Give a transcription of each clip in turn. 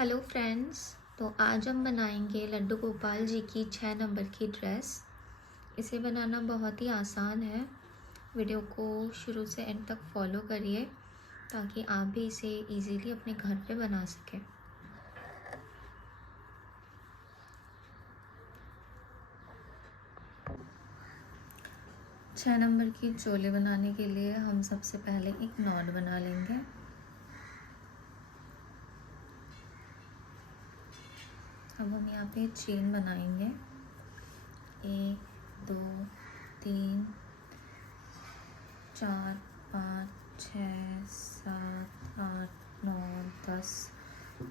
Hello friends. तो आज हम बनाएंगे लड्डू गोपाल जी की 6 नंबर की ड्रेस। इसे बनाना बहुत ही आसान है। वीडियो को शुरू से एंड तक फॉलो करिए ताकि आप भी इसे इजीली अपने घर पे बना सकें। छः नंबर की चोले बनाने के लिए हम सबसे पहले एक नॉट बना लेंगे। अब हम यहाँ पे चेन बनाएंगे। 1 2 3 4 5 6 7 8 9 10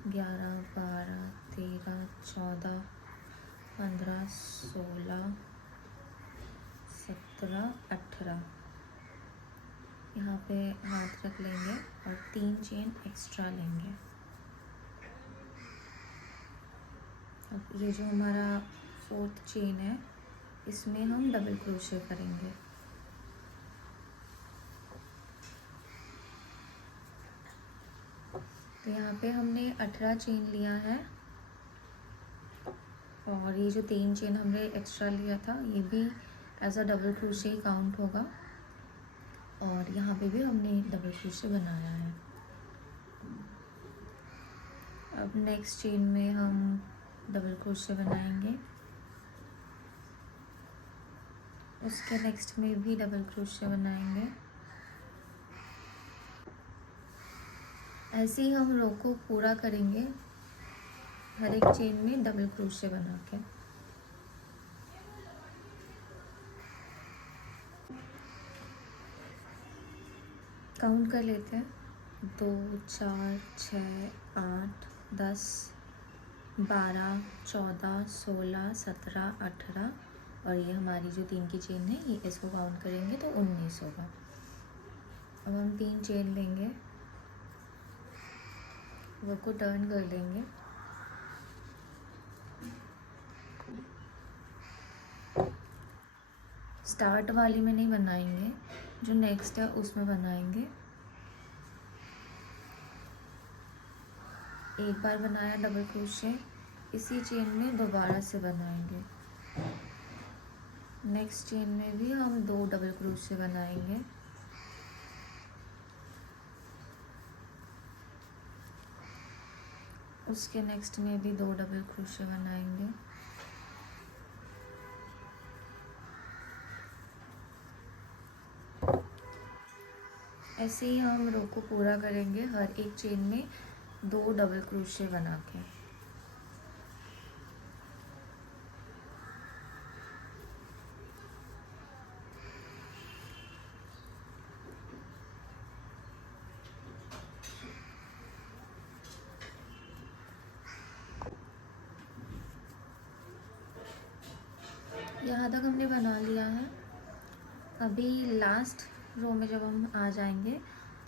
11 12 13 14 15 16 17 18 यहाँ पे हाथ रख लेंगे और 3 चेन एक्स्ट्रा लेंगे। अब ये जो हमारा 4th चेन है इसमें हम डबल क्रोशे करेंगे। तो यहाँ पे हमने 18 चेन लिया है और ये जो 3 चेन हमने एक्स्ट्रा लिया था ये भी एज अ डबल क्रोशे ही काउंट होगा और यहाँ पे भी हमने डबल क्रोशे बनाया है। अब नेक्स्ट चेन में हम डबल क्रोशे बनाएंगे, उसके नेक्स्ट में भी डबल क्रोशे बनाएंगे। ऐसे ही हम रो को पूरा करेंगे हर एक चेन में डबल क्रोशे बना के। काउंट कर लेते हैं 2 4 6 8 10 12 14 16 17 18 और ये हमारी जो 3 की चेन है ये इसको काउंट करेंगे तो 19 होगा। अब हम 3 चेन लेंगे, वो को टर्न कर लेंगे। स्टार्ट वाली में नहीं बनाएंगे, जो नेक्स्ट है उसमें बनाएंगे। एक बार बनाया डबल क्रोशे, इसी चेन में दोबारा से बनाएंगे। नेक्स्ट चेन में भी हम 2 डबल क्रोशे बनाएंगे। उसके नेक्स्ट में भी 2 डबल क्रोशे बनाएंगे। ऐसे ही हम रो को पूरा करेंगे हर एक चेन में 2 डबल क्रोशे बना के। यहाँ तक हमने बना लिया है। अभी लास्ट रो में जब हम आ जाएंगे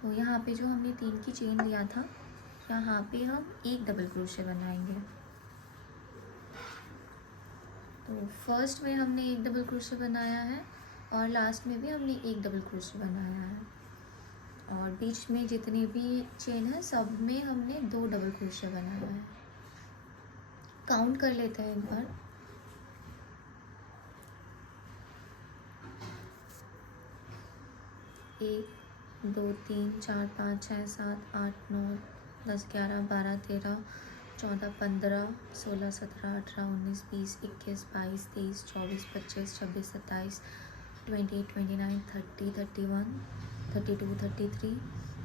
तो यहाँ पे जो हमने 3 की चेन लिया था यहाँ पे हम 1 डबल क्रोशे बनाएंगे। तो फर्स्ट में हमने 1 डबल क्रोशे बनाया है और लास्ट में भी हमने 1 डबल क्रोशे बनाया है और बीच में जितनी भी चेन है सब में हमने 2 डबल क्रोशे बनाया है। काउंट कर लेते हैं एक बार। 1 2 3 4 5 6 7 8 9 10 11 12 13 14 15 16 17 18 19 20 21 22 23 24 25 26 27 28 29 30 31 32 33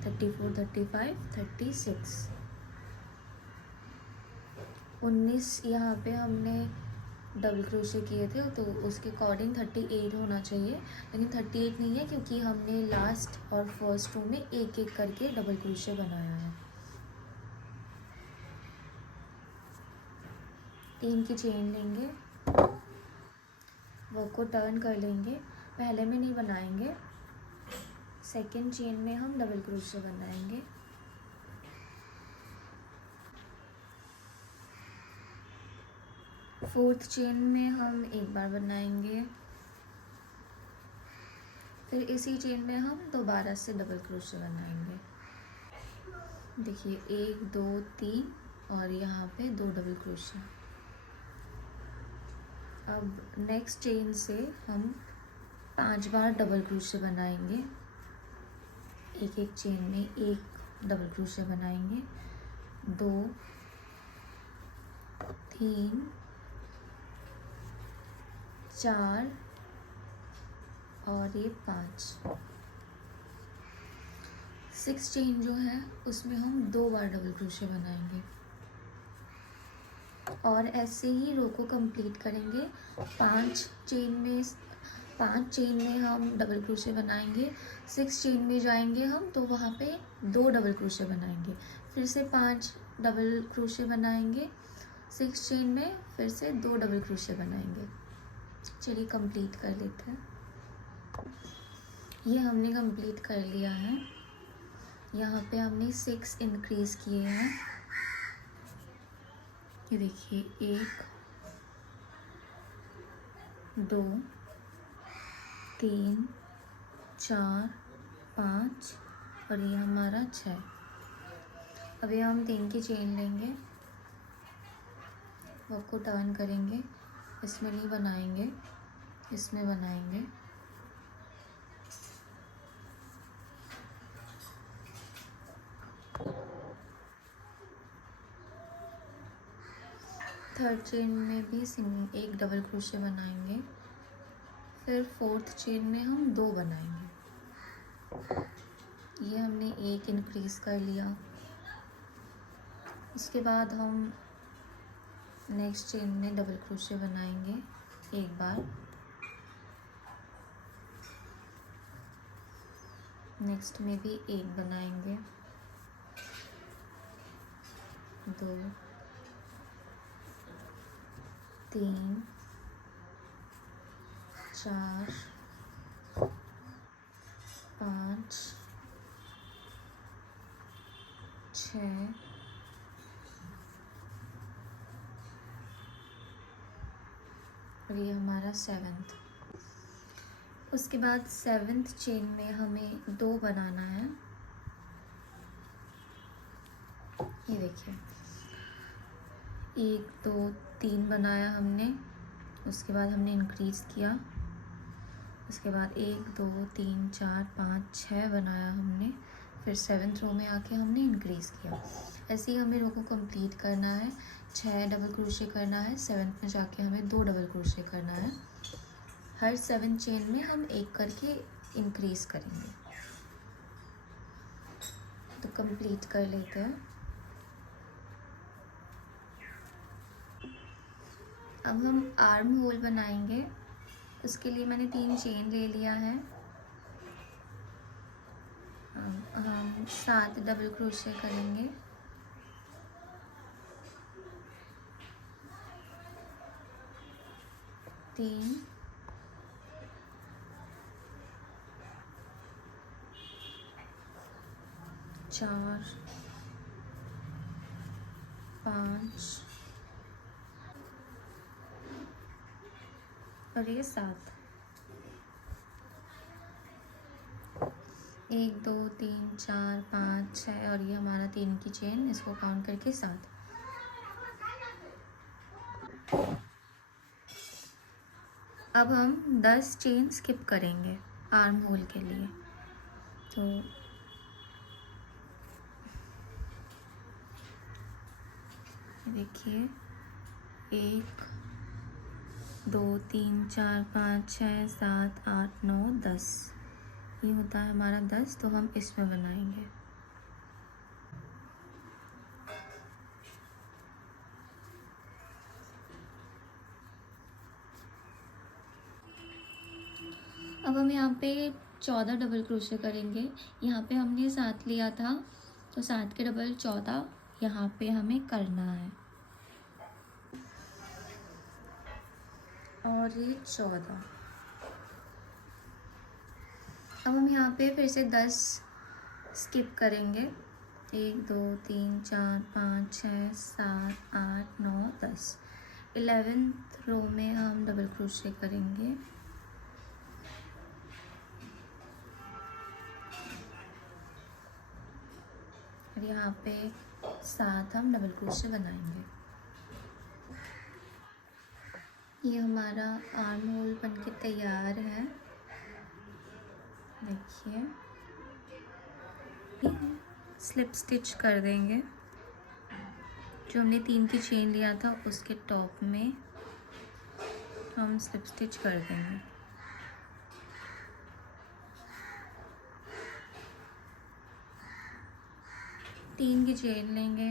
34 35 36 19 यहाँ पे हमने डबल क्रोशे किए थे तो उसके अकॉर्डिंग 38 होना चाहिए, लेकिन 38 नहीं है क्योंकि हमने लास्ट और फर्स्ट रो में एक एक करके डबल क्रोशे बनाया है। 3 की चेन लेंगे, वो को टर्न कर लेंगे। पहले में नहीं बनाएंगे, सेकंड चेन में हम डबल क्रोशे बनाएंगे। फोर्थ चेन में हम एक बार बनाएंगे, फिर इसी चेन में हम दोबारा से डबल क्रोशे बनाएंगे। देखिए 1 2 3 और यहाँ पे 2 डबल क्रोशिया। अब नेक्स्ट चेन से हम 5 बार डबल क्रोशिया बनाएंगे। एक एक चेन में एक डबल क्रोशिया बनाएंगे। 2 3 4 और ये 5। 6 चेन जो है उसमें हम 2 बार डबल क्रोशिया बनाएंगे और ऐसे ही रो को कंप्लीट करेंगे। 5 चेन में हम डबल क्रोशिया बनाएंगे। 6 चेन में जाएंगे हम तो वहाँ पे 2 डबल क्रोशिया बनाएंगे, फिर से 5 डबल क्रोशिया बनाएंगे। 6 चेन में फिर से 2 डबल क्रोशिया बनाएंगे। चलिए कंप्लीट कर लेते हैं। ये हमने कंप्लीट कर लिया है। यहाँ पे हमने 6 इंक्रीज किए हैं। ये देखिए 1 2 3 4 5 और ये हमारा 6। अभी हम 3 की चेन लेंगे, वो को टर्न करेंगे, इसमें नहीं बनाएंगे, इसमें बनाएंगे। थर्ड चेन में भी एक डबल क्रोशिया बनाएंगे, फिर फोर्थ चेन में हम 2 बनाएंगे। ये हमने 1 इंक्रीज कर लिया। उसके बाद हम नेक्स्ट चेन में डबल क्रोशिया बनाएंगे एक बार, नेक्स्ट में भी 1 बनाएंगे, 2 3 4 5 6 और ये हमारा 7th। उसके बाद 7th चेन में हमें 2 बनाना है। ये देखिए 1 2 3 बनाया हमने, उसके बाद हमने इंक्रीज किया, उसके बाद 1 2 3 4 5 6 बनाया हमने, फिर 7th रो में आके हमने इंक्रीज किया। ऐसे ही हमें रो को कंप्लीट करना है। 6 डबल क्रोशिया करना है, 7th में जाके हमें 2 डबल क्रोशिया करना है। हर 7 चेन में हम 1 करके इंक्रीज करेंगे। तो कंप्लीट कर लेते हैं। अब हम आर्म होल बनाएंगे। उसके लिए मैंने 3 चेन ले लिया है। हम 7 डबल क्रोशिया करेंगे। तीन 4 5 और ये 7। 1 2 3 4 5 6 और ये हमारा 3 की चेन, इसको काउंट करके 7। अब हम 10 चेन स्किप करेंगे आर्म होल के लिए। तो देखिए 1 2 3 4 5 6 7 8 9 10, ये होता है हमारा 10। तो हम इसमें बनाएंगे। अब हम यहाँ पे 14 डबल क्रोशिया करेंगे। यहाँ पे हमने 7 लिया था, तो 7 के डबल 14 यहाँ पे हमें करना है। और ये 14। अब हम यहाँ पे फिर से 10 स्किप करेंगे। 1 2 3 4 5 6 7 8 9 10। 11th रो में हम डबल क्रोशिया करेंगे। और यहाँ पे साथ हम डबल क्रोशे बनाएंगे। ये हमारा आर्म होल बनके तैयार है, देखिए। स्लिप स्टिच कर देंगे। जो हमने 3 की चेन लिया था उसके टॉप में हम स्लिप स्टिच कर देंगे। तीन की चेन लेंगे।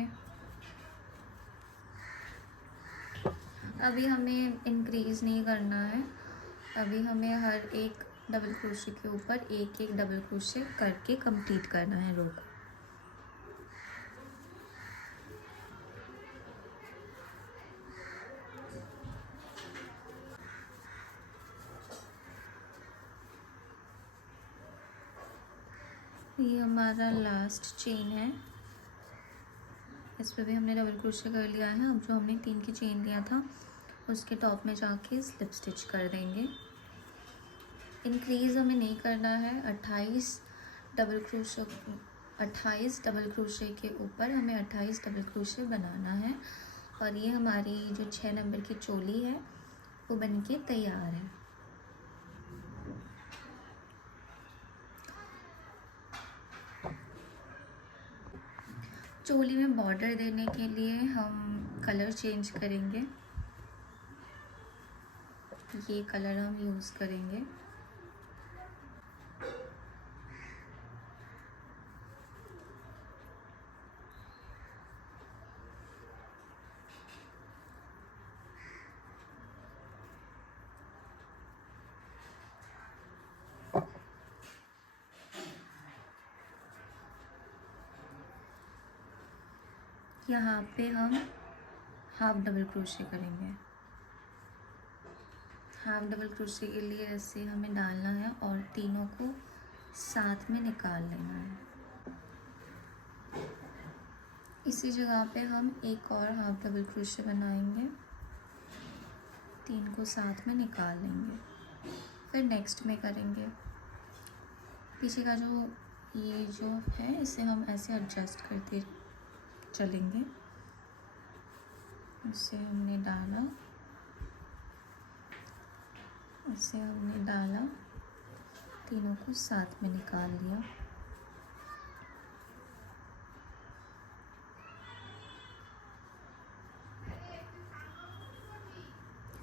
अभी हमें इंक्रीज नहीं करना है, अभी हमें हर एक डबल क्रोशे के ऊपर एक एक डबल क्रोशे करके कंप्लीट करना है रो को। ये हमारा लास्ट चेन है, इस पे भी हमने डबल क्रोशे कर लिया है। अब जो हमने 3 की चेन लिया था उसके टॉप में जाके स्लिप स्टिच कर देंगे। इंक्रीज हमें नहीं करना है। 28 डबल क्रोशे के ऊपर हमें 28 डबल क्रोशे बनाना है। और ये हमारी जो 6 नंबर की चोली है वो बनके तैयार है। चोली में बॉर्डर देने के लिए हम कलर चेंज करेंगे। ये कलर हम यूज़ करेंगे। यहाँ पे हम हाफ डबल क्रोशे करेंगे। हाफ डबल क्रोशे के लिए ऐसे हमें डालना है और तीनों को साथ में निकाल लेना है। इसी जगह पे हम एक और हाफ डबल क्रोशे बनाएंगे, 3 को साथ में निकाल लेंगे, फिर नेक्स्ट में करेंगे। पीछे का जो ये जो है इसे हम ऐसे एडजस्ट करते चलेंगे। इसे हमने डाला, इसे हमने डाला, तीनों को साथ में निकाल लिया।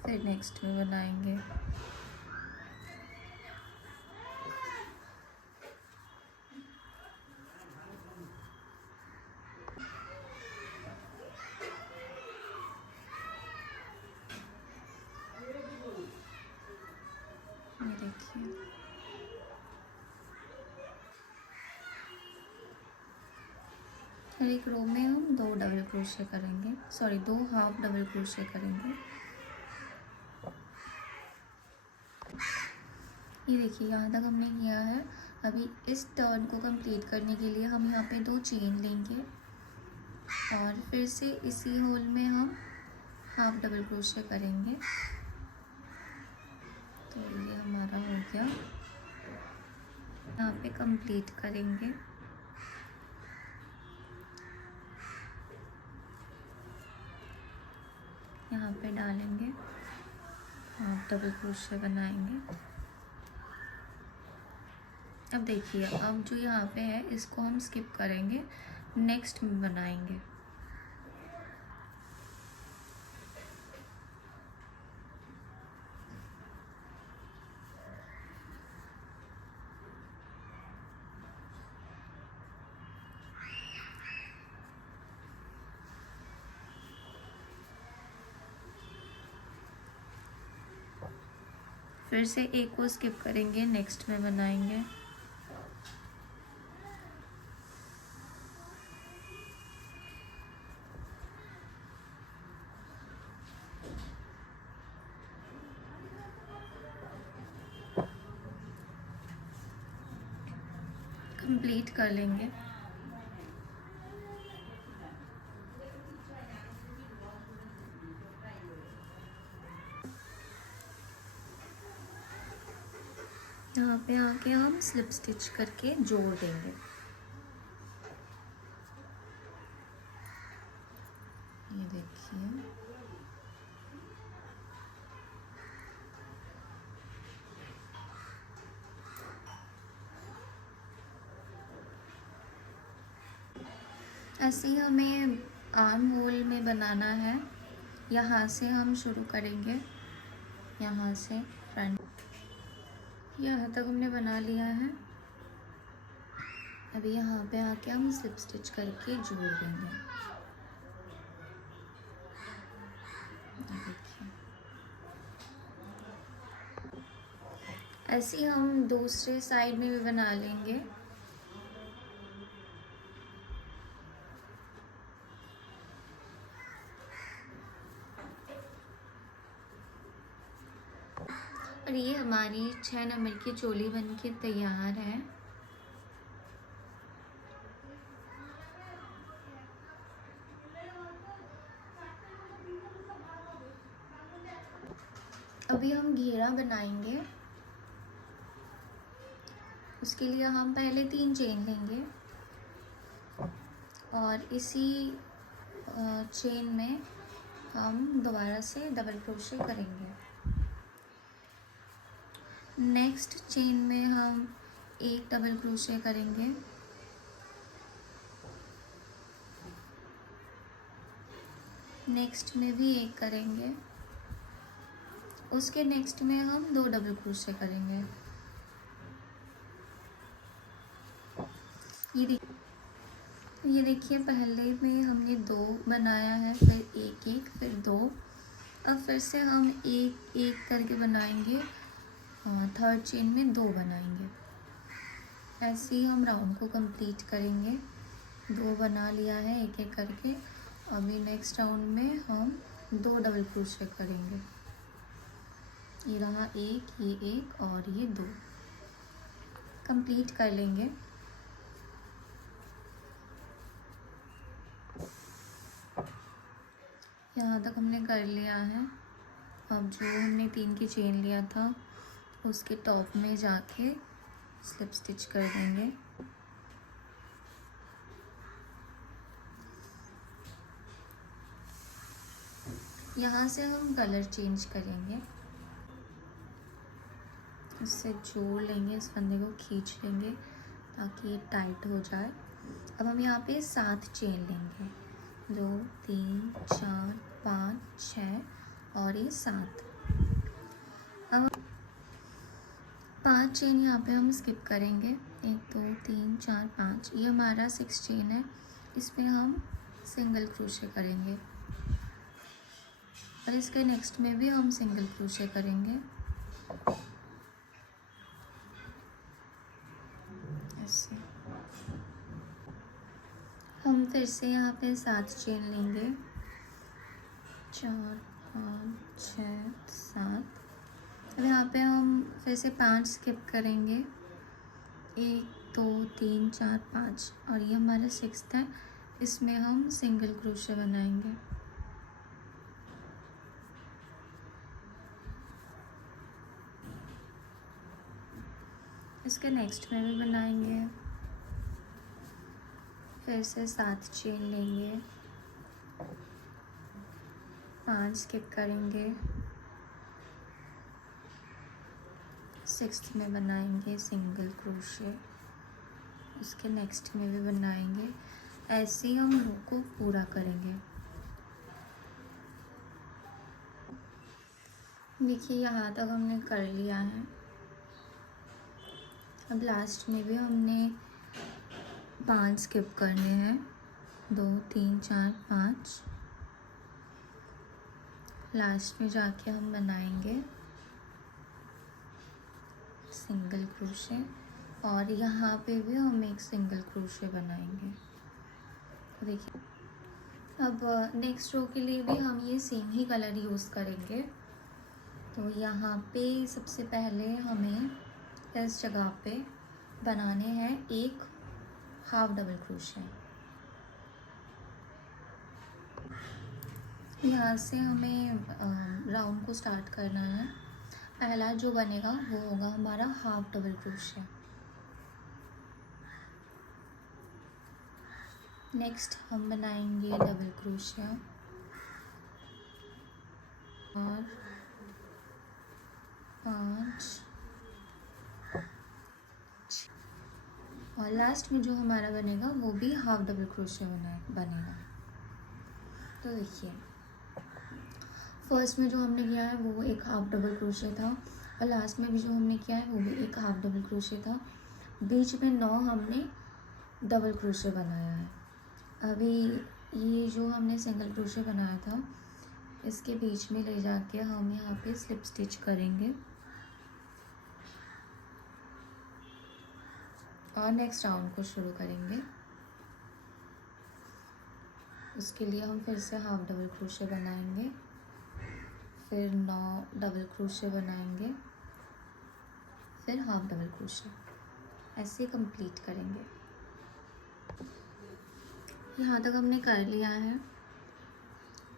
फिर नेक्स्ट में बनाएंगे। ये देखिए, हर एक रो में हम 2 डबल क्रोशे करेंगे, सॉरी 2 हाफ डबल क्रोशे करेंगे। ये देखिए, यहाँ तक हमने किया है। अभी इस टर्न को कंप्लीट करने के लिए हम यहाँ पे 2 चेन लेंगे और फिर से इसी होल में हम हाफ डबल क्रोशे करेंगे। तो ये हमारा हो गया। यहाँ पे कंप्लीट करेंगे। यहाँ पे डालेंगे, हाफ डबल क्रोशे बनाएंगे। अब देखिए, अब जो यहाँ पे है इसको हम स्किप करेंगे, नेक्स्ट में बनाएंगे। फिर से एक को स्किप करेंगे, नेक्स्ट में बनाएंगे। कंप्लीट कर लेंगे। यहाँ पे आके हम स्लिप स्टिच करके जोड़ देंगे। ये देखिए, ऐसे ही हमें आर्म होल में बनाना है। यहाँ से हम शुरू करेंगे, यहाँ से फ्रंट, यहाँ तक हमने बना लिया है। अभी यहाँ पे आके हम स्लिप स्टिच करके जोड़ देंगे। देखिए, ऐसे ही हम दूसरे साइड में भी बना लेंगे। और ये हमारी 6 नंबर की चोली बनके तैयार है। अभी हम घेरा बनाएंगे। उसके लिए हम पहले 3 चेन लेंगे और इसी चेन में हम दोबारा से डबल क्रोशे करेंगे। नेक्स्ट चेन में हम एक डबल क्रोशे करेंगे। नेक्स्ट में भी एक करेंगे। उसके नेक्स्ट में हम 2 डबल क्रोशे करेंगे। ये देखिए, पहले में हमने 2 बनाया है, फिर एक एक, फिर 2। अब फिर से हम एक एक करके बनाएंगे। थर्ड चेन में 2 बनाएंगे। ऐसे ही हम राउंड को कंप्लीट करेंगे। 2 बना लिया है एक एक करके। अभी नेक्स्ट राउंड में हम 2 डबल क्रोशे करेंगे। ये रहा एक, ये एक और ये 2। कंप्लीट कर लेंगे। यहाँ तक हमने कर लिया है। अब जो हमने 3 की चेन लिया था उसके टॉप में जाके स्लिप स्टिच कर देंगे। यहाँ से हम कलर चेंज करेंगे। इससे जोड़ लेंगे, इस फंदे को खींच लेंगे ताकि ये टाइट हो जाए। अब हम यहाँ पे 7 चेन लेंगे। 2 3 4 5 6 और ये 7। अब 5 चेन यहाँ पे हम स्किप करेंगे। 1 2 3 4 5, ये हमारा 6 चेन है। इसमें हम सिंगल क्रोशे करेंगे और इसके नेक्स्ट में भी हम सिंगल क्रोशे करेंगे। ऐसे हम फिर से यहाँ पे 7 चेन लेंगे। 4 5 6 7। अब यहाँ पे हम फिर से 5 स्किप करेंगे। 1 2 3 4 5 और ये हमारा 6th है। इसमें हम सिंगल क्रोशे बनाएंगे। इसके नेक्स्ट में भी बनाएंगे। फिर से 7 चेन लेंगे। 5 स्किप करेंगे। 6th में बनाएंगे सिंगल क्रोशे। उसके नेक्स्ट में भी बनाएंगे। ऐसे ही हम रो को पूरा करेंगे। देखिए, यहाँ तक हमने कर लिया है। अब लास्ट में भी हमने 5 स्किप करने हैं। 2 3 4 5। लास्ट में जाके हम बनाएंगे सिंगल क्रोशे और यहाँ पे भी हम एक सिंगल क्रोशे बनाएंगे। देखिए, अब नेक्स्ट रो के लिए भी हम ये सेम ही कलर यूज़ करेंगे। तो यहाँ पे सबसे पहले हमें इस जगह पे बनाने हैं एक हाफ डबल क्रोशे। यहाँ से हमें राउंड को स्टार्ट करना है। पहला जो बनेगा वो होगा हमारा हाफ डबल क्रोशे। नेक्स्ट हम बनाएंगे डबल क्रोशे। और 5, और लास्ट में जो हमारा बनेगा वो भी हाफ डबल क्रोशे बनेगा। तो देखिए फर्स्ट में जो हमने किया है वो एक हाफ डबल क्रोशे था, और लास्ट में भी जो हमने किया है वो भी एक हाफ डबल क्रोशे था। बीच में 9 हमने डबल क्रोशे बनाया है। अभी ये जो हमने सिंगल क्रोशे बनाया था इसके बीच में ले जाके हम यहाँ पे स्लिप स्टिच करेंगे और नेक्स्ट राउंड को शुरू करेंगे। उसके लिए हम फिर से हाफ डबल क्रोशे बनाएंगे, फिर 9 डबल क्रोशे बनाएंगे, फिर हाफ डबल क्रोशे, ऐसे कंप्लीट करेंगे। यहाँ तक हमने कर लिया है।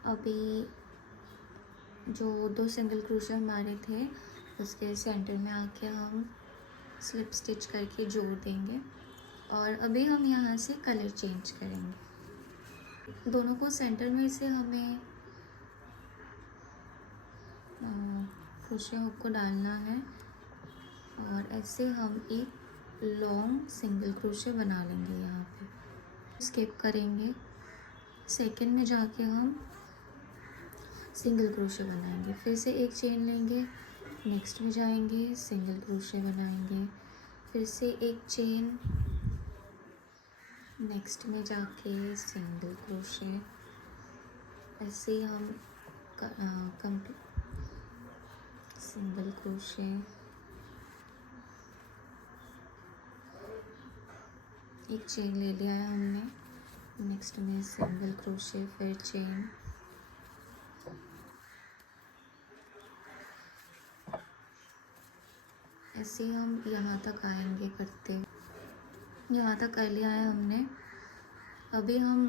अभी जो 2 सिंगल क्रोशे हमारे थे उसके सेंटर में आके हम स्लिप स्टिच करके जोड़ देंगे, और अभी हम यहाँ से कलर चेंज करेंगे। दोनों को सेंटर में से हमें क्रोशे हुक को डालना है, और ऐसे हम एक लॉन्ग सिंगल क्रोशे बना लेंगे। यहाँ पे स्किप करेंगे, सेकंड में जाके हम सिंगल क्रोशे बनाएंगे, फिर से एक चेन लेंगे, नेक्स्ट में जाएंगे सिंगल क्रोशे बनाएंगे, फिर से एक चेन, नेक्स्ट में जाके सिंगल क्रोशे, ऐसे ही हम सिंगल क्रोशे, एक चेन ले लिया है हमने, नेक्स्ट में सिंगल क्रोशे, फिर चेन, ऐसे ही हम यहाँ तक आएंगे करते। यहाँ तक कर लिया है हमने। अभी हम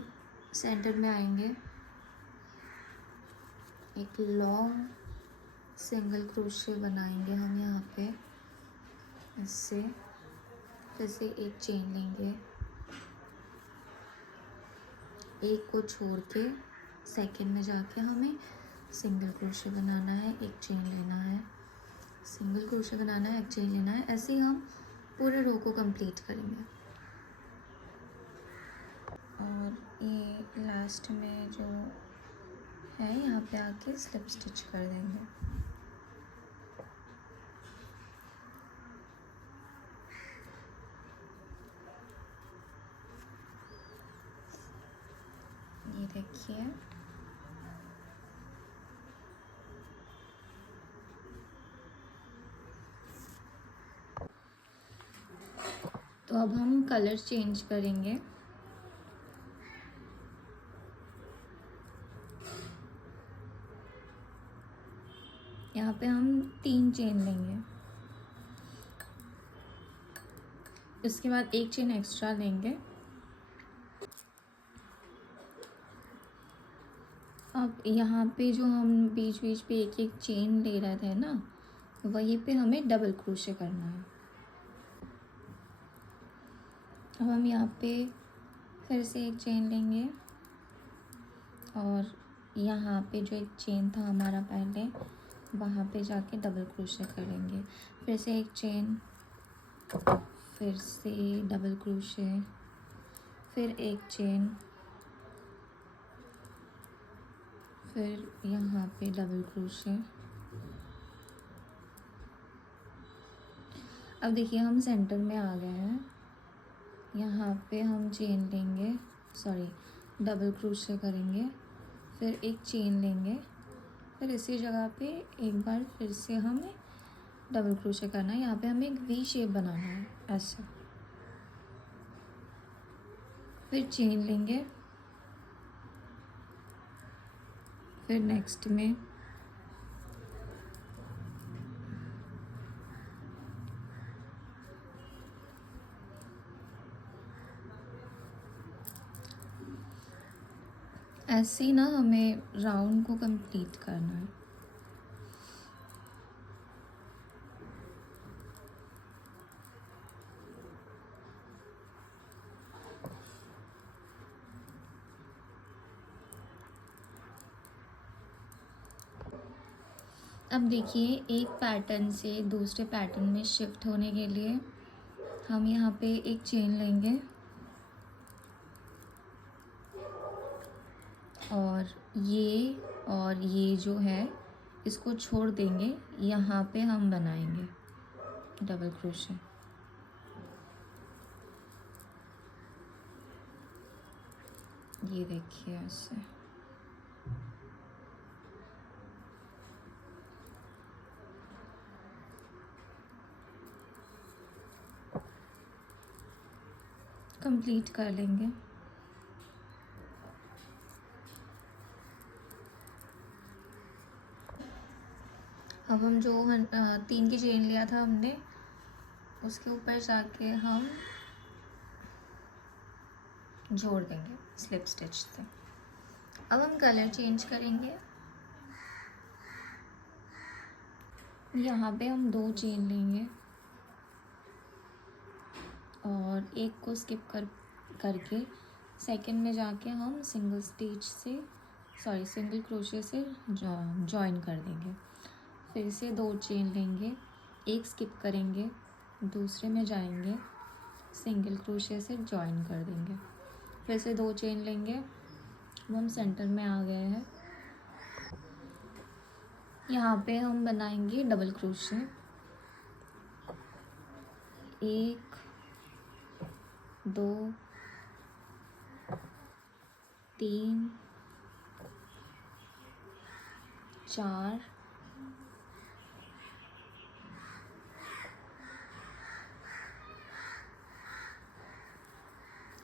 सेंटर में आएंगे, एक लॉन्ग सिंगल क्रोशे बनाएंगे हम यहाँ पे इससे, फिर से एक चेन लेंगे, एक को छोड़ के सेकंड में जाके हमें सिंगल क्रोशे बनाना है, एक चेन लेना है, सिंगल क्रोशे बनाना है, एक चेन लेना है, ऐसे ही हम पूरे रो को कंप्लीट करेंगे। और ये लास्ट में जो है यहाँ पे आके स्लिप स्टिच कर देंगे। ये देखिए तो अब हम कलर चेंज करेंगे। यहाँ पे हम 3 चेन लेंगे, इसके बाद एक चेन एक्स्ट्रा लेंगे। अब यहाँ पे जो हम बीच बीच पे एक एक चेन ले रहे थे ना, वहीं पे हमें डबल क्रोशे करना है। अब हम यहाँ पे फिर से एक चेन लेंगे, और यहाँ पे जो एक चेन था हमारा पहले, वहाँ पे जाके डबल क्रोशे करेंगे, फिर से एक चेन, फिर से डबल क्रोशे, फिर एक चेन, फिर यहाँ पे डबल क्रोशे। अब देखिए हम सेंटर में आ गए हैं। यहाँ पे हम चेन लेंगे, सॉरी डबल क्रोशे करेंगे, फिर एक चेन लेंगे, फिर इसी जगह पे एक बार फिर से हमें डबल क्रोशे करना है। यहाँ पे हमें एक वी शेप बनाना है ऐसे, फिर चेन लेंगे, फिर नेक्स्ट में ऐसे ही ना हमें राउंड को कंप्लीट करना है। अब देखिए, एक पैटर्न से दूसरे पैटर्न में शिफ्ट होने के लिए हम यहाँ पे एक चेन लेंगे और ये जो है इसको छोड़ देंगे, यहाँ पे हम बनाएंगे डबल क्रोशे। ये देखिए ऐसे। कंप्लीट कर लेंगे। अब हम जो 3 की चेन लिया था हमने, उसके ऊपर जाके हम जोड़ देंगे स्लिप स्टिच से। अब हम कलर चेंज करेंगे। यहाँ पे हम 2 चेन लेंगे और एक को स्किप करके सेकंड में जाके हम सिंगल क्रोशे से जॉइन कर देंगे। फिर से 2 चेन लेंगे, एक स्किप करेंगे, दूसरे में जाएंगे, सिंगल क्रोशे से जॉइन कर देंगे। फिर से 2 चेन लेंगे, वो हम सेंटर में आ गए हैं। यहाँ पे हम बनाएंगे डबल क्रोशे। 1 2 3 4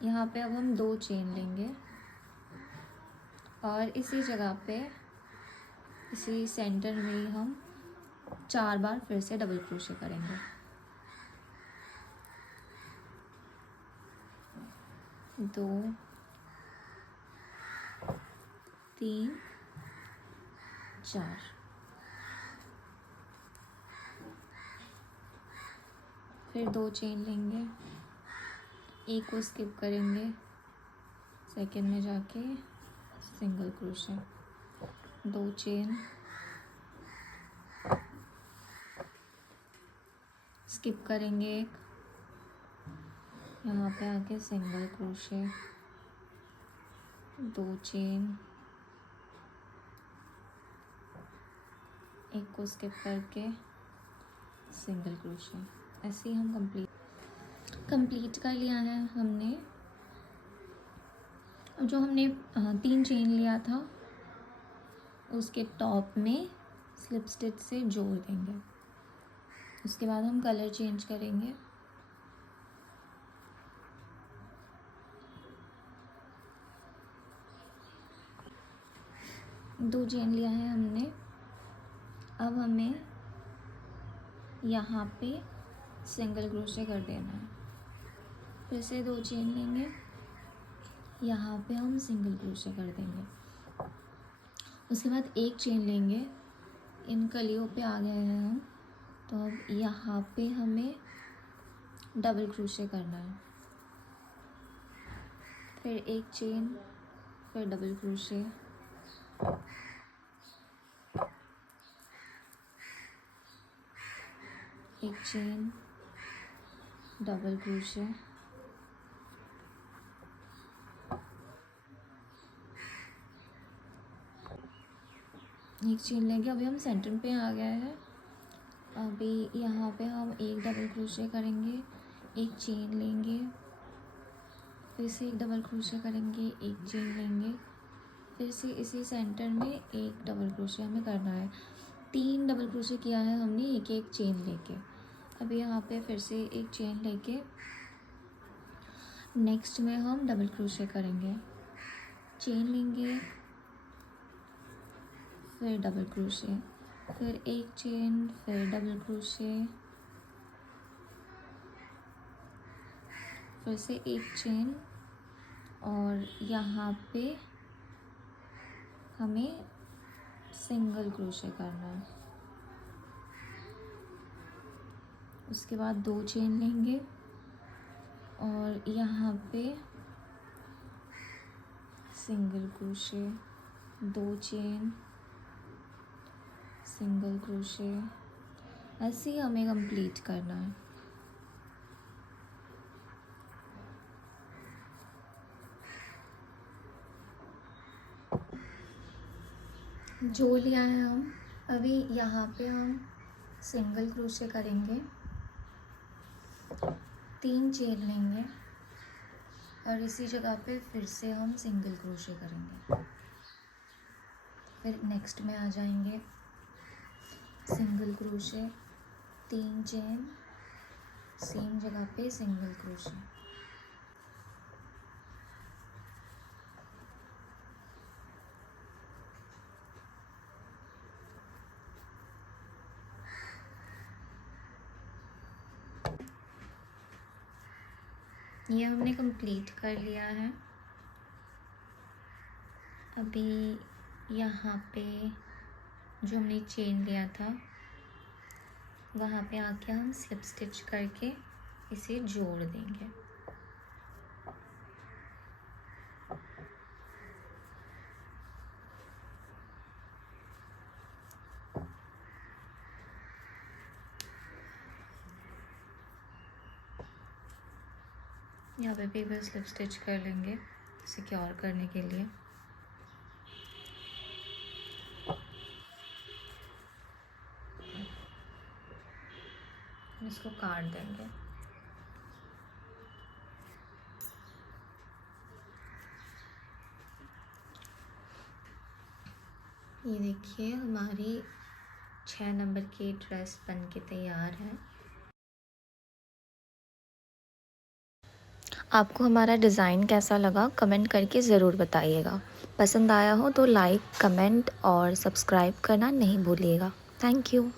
यहाँ पे अब हम 2 चेन लेंगे और इसी जगह पे, इसी सेंटर में ही हम 4 बार फिर से डबल क्रोशे करेंगे। 2 3 4। फिर 2 चेन लेंगे, एक को स्किप करेंगे, सेकंड में जाके सिंगल क्रोशे, 2 चेन, स्किप करेंगे एक, यहाँ पे आके सिंगल क्रोशे, 2 चेन, एक को स्किप करके सिंगल क्रोशे। ऐसे ही हम कंप्लीट कर लिया है हमने। जो हमने 3 चेन लिया था उसके टॉप में स्लिप स्टिच से जोड़ देंगे। उसके बाद हम कलर चेंज करेंगे। दो चेन लिया है हमने। अब हमें यहाँ पे सिंगल क्रोशे कर देना है। फिर से 2 चेन लेंगे, यहाँ पे हम सिंगल क्रोशे कर देंगे। उसके बाद एक चेन लेंगे, इन कलियों पे आ गए हैं हम, तो अब यहाँ पे हमें डबल क्रोशे करना है। फिर एक चेन, फिर डबल क्रोशे, एक चेन, डबल क्रोशे, एक चेन लेंगे। अभी हम सेंटर पे आ गए हैं। अभी यहाँ पे हम एक डबल क्रोशे करेंगे, एक चेन लेंगे, फिर से एक डबल क्रोशे करेंगे, एक चेन लेंगे, फिर से इसी सेंटर में एक डबल क्रोशे हमें करना है। 3 डबल क्रोशे किया है हमने एक एक चेन लेके। अभी यहाँ पे फिर से एक चेन लेके नेक्स्ट में हम डबल क्रोशे करेंगे, चेन लेंगे, फिर डबल क्रोशे, फिर एक चेन, फिर डबल क्रोशे, फिर से एक चेन, और यहाँ पे हमें सिंगल क्रोशे करना है। उसके बाद 2 चेन लेंगे और यहाँ पे single crochet, 2 chain, single crochet, ऐसे ही हमें कंप्लीट करना है। जो लिया है हम अभी यहाँ पे हम सिंगल क्रोशे करेंगे, 3 चेन लेंगे और इसी जगह पे फिर से हम सिंगल क्रोशे करेंगे। फिर नेक्स्ट में आ जाएंगे सिंगल क्रोशे, 3 चेन, सेम जगह पे सिंगल क्रोशे। ये हमने कंप्लीट कर लिया है। अभी यहाँ पे जो हमने चेन लिया था वहाँ पे आके हम स्लिप स्टिच करके इसे जोड़ देंगे। यहाँ पे भी एक बार स्लिप स्टिच कर लेंगे सिक्योर करने के लिए। इसको काट देंगे। ये देखिए हमारी 6 नंबर की ड्रेस बन के तैयार है। आपको हमारा डिज़ाइन कैसा लगा कमेंट करके ज़रूर बताइएगा। पसंद आया हो तो लाइक, कमेंट और सब्सक्राइब करना नहीं भूलिएगा। Thank you.